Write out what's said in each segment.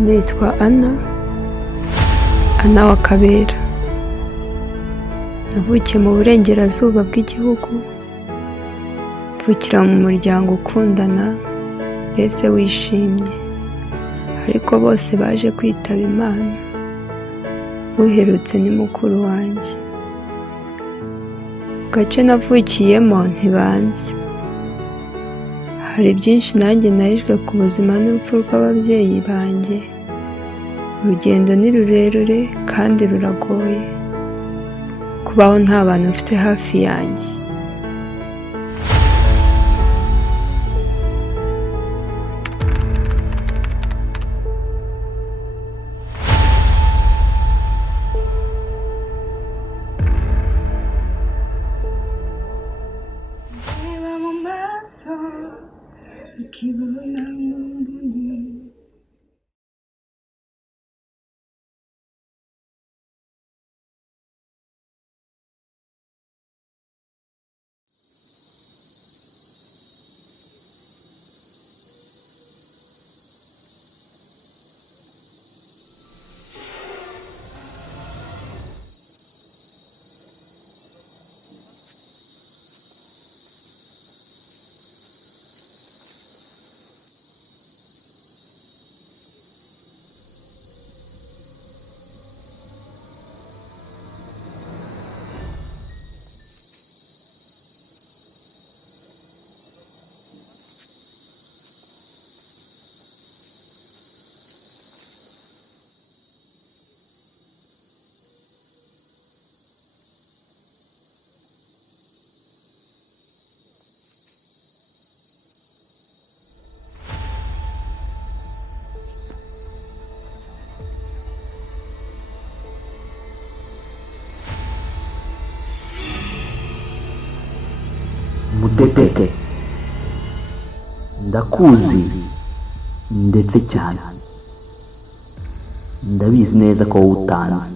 Nitwa Ana wa Kabera. Navukiye mu burengerazuba bw'igihugu, mvukira mu muryango ukundana mbese wishimye, ariko bose baje kwitaba Imana. Uherutse ni mukuru wanjye. Mu gace navukiyemo ntibanzi. Hari byinshi nanjye nahijwe ku buzima n'urupfu rw'ababyeyi banjye. Urugendo ni rurerure kandi ruragoye. Kubaho nta bantu mfite hafi yanjye. Reba mu maso ukibona mu mboni. Mudeteke, ndakuzi ndetse cyane, ndabizi neza ko wowe utanzi.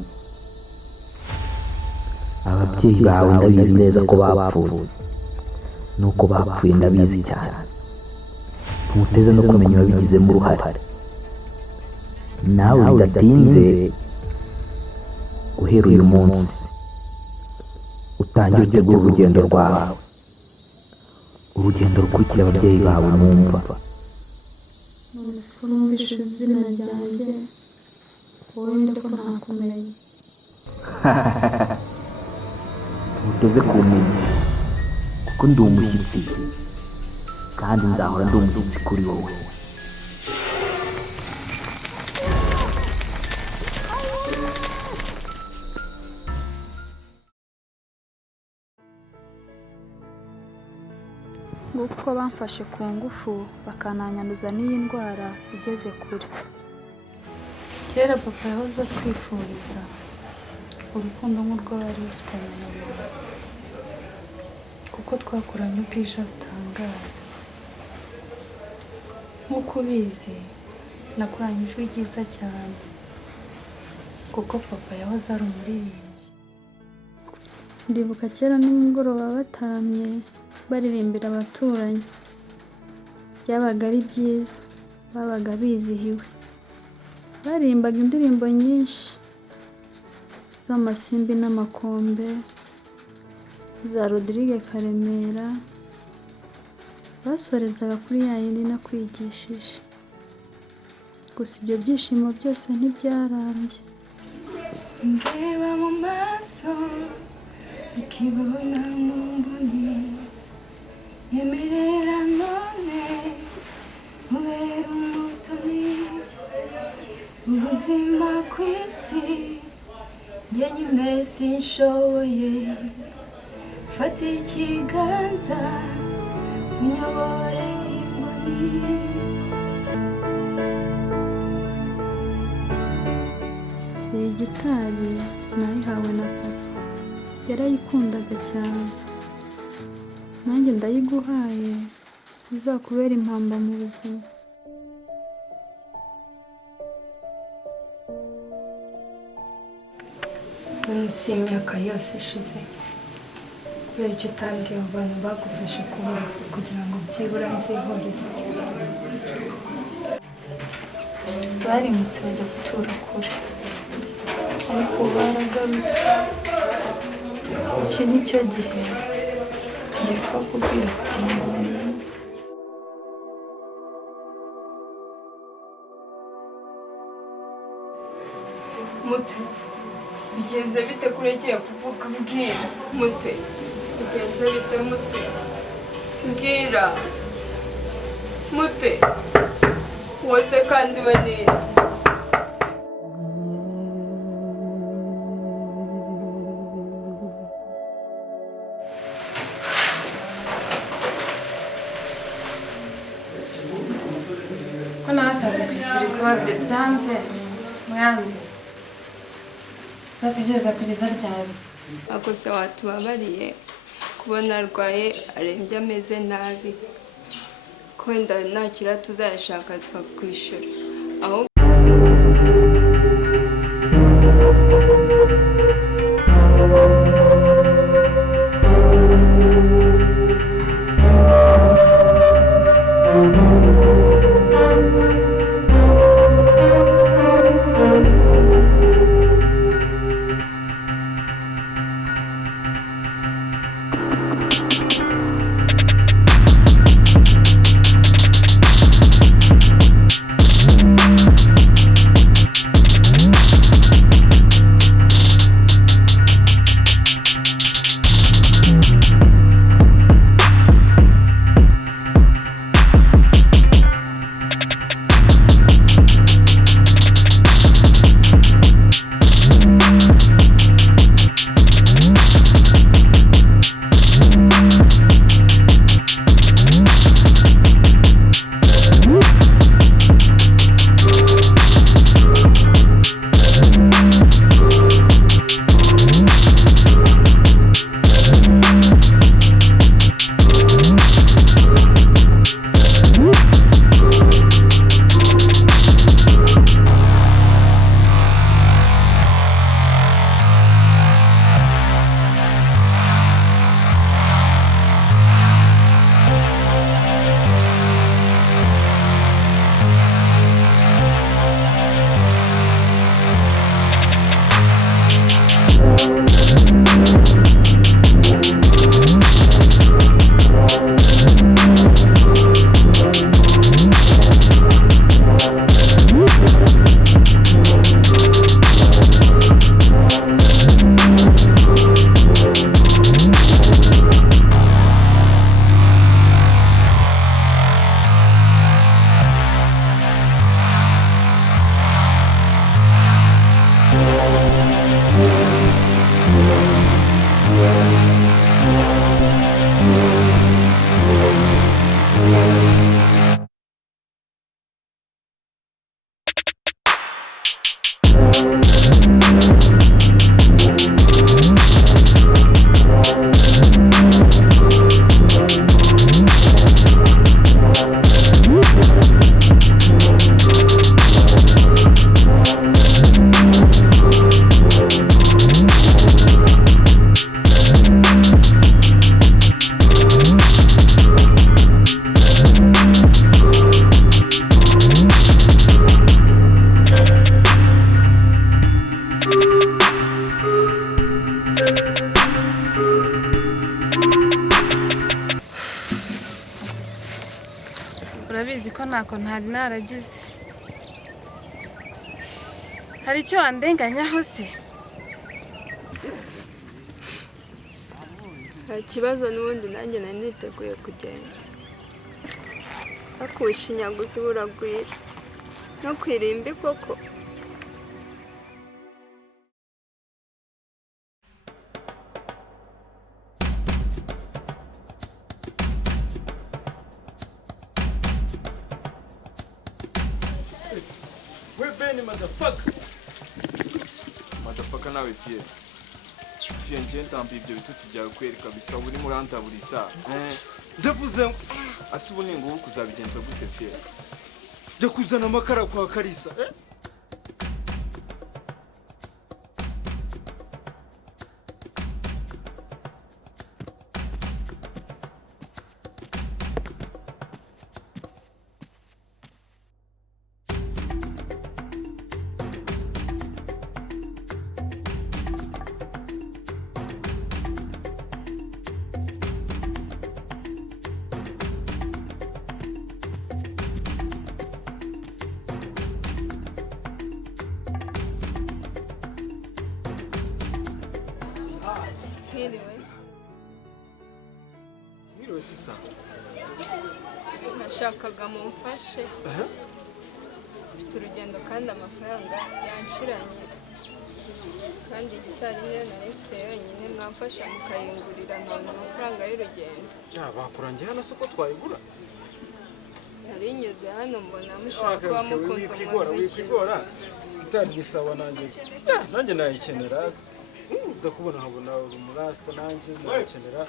Ababyeyi bawe ndabizi neza ko bapfuye, nuko bapfuye ndabizi cyane. Ntuteze no kumenya wabigizemo uruhare. Nawe bidatinze guhera uyu munsi utangiye utegura urugendo rwawe, urugendo rukurikira ababyeyi bawe numva. Numvise izina ryanjye wowe ndiko ntakumenya. Ntuteze kumenya kuko ndi umushyitsi, kandi nzahora ndi umushyitsi kuri wowe. Nguko bamfashe ku ngufu bakananyanduza n'iyi ndwara igeze kure. Kera papa yahoze atwifuriza urukundo nk'urwo bari bafitanye na mama, kuko twakuranye ubwije butangaza. Nk'uko ubizi nakuranye ijwi ryiza cyane, kuko papa yahoze ari umuririmbyi. Ndibuka kera nimugoroba bataramye baririmbira abaturanyi, byabaga ari byiza, babaga bizihiwe. Baririmbaga indirimbo nyinshi z'amasimbi n'amakombe, za Rodrigue Karemera, basorezaga kuri ya yindi nakwigishije. Gusa ibyo byishimo byose ntibyarambye. Ndeba mu maso ukibona mu mboni, yemerera none ubera umutoni. Ubuzima ku isi njye nyine sinshoboye, fata ikiganza unyobore nk'imboni. Iyi gitari nayihawe na papa, yarayikundaga cyane. Nanjye ndayiguhaye izakubera impamba mu buzima. None si imyaka yose ishize, kubera icyo utambwiye abo bantu bagufashe kubura kugira ngo byibura nzihorere. barimutse bajya gutura kure ariko ubu baragarutse. Iki ni cyo gihe ngiye kubabwira kugira ngo bamenye. Mute, bigenze bite kuregeye kuvuga? Mbwira Mute, bigenze bite Mute? Mbwira Mute, wose kandi we neza. ko nasabye kwishyura ikode byanze mwanze nzategereza kugeza ryari? Ako se watubabariye kubona arwaye arembye ameze nabi, ko wenda nakira tuzayashaka tukakwishyura. Aho urabizi ko ntako ntari naragize. Hari icyo wandenganyaho se? nta kibazo, n'ubundi nanjye nari niteguye kugenda. Bakushinyaguza buragwira no kwirimbi koko. Motherfucker nawe fiye. Fiye nje ntambi ibyo bitutsi byawe kweri kabisa uri muranta buri saa. Ndavuze asubu ningo kuzabigenza gute fiye? Jya kuzana amakara kwa Kalisa. Mwiriwe. Mwiriwe sisa. Nashakaga mumfashe. Mfite urugendo kandi amafaranga yanshiranye. Kandi gitari niyo nari mfite yonyine mwamfasha mukayingurira nkabona amafaranga y'urugendo. Bakurangiye hano siko twayigura. Nari nyuze hano mbona mushaka kuba mukunda umuziki. Wikwigora. Gitari gisaba nanjye nayikenera. Ndakubona nkabona umurasta nanjye nayikenera.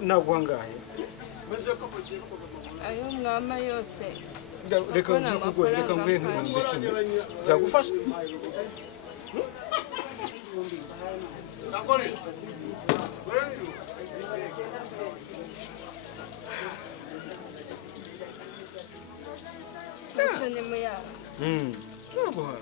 Naguha ngahe? Ayo mwama yose. Reka nguhe nk'ibihumbi 10. Byagufasha? Icyo ni muyaga. Naguha.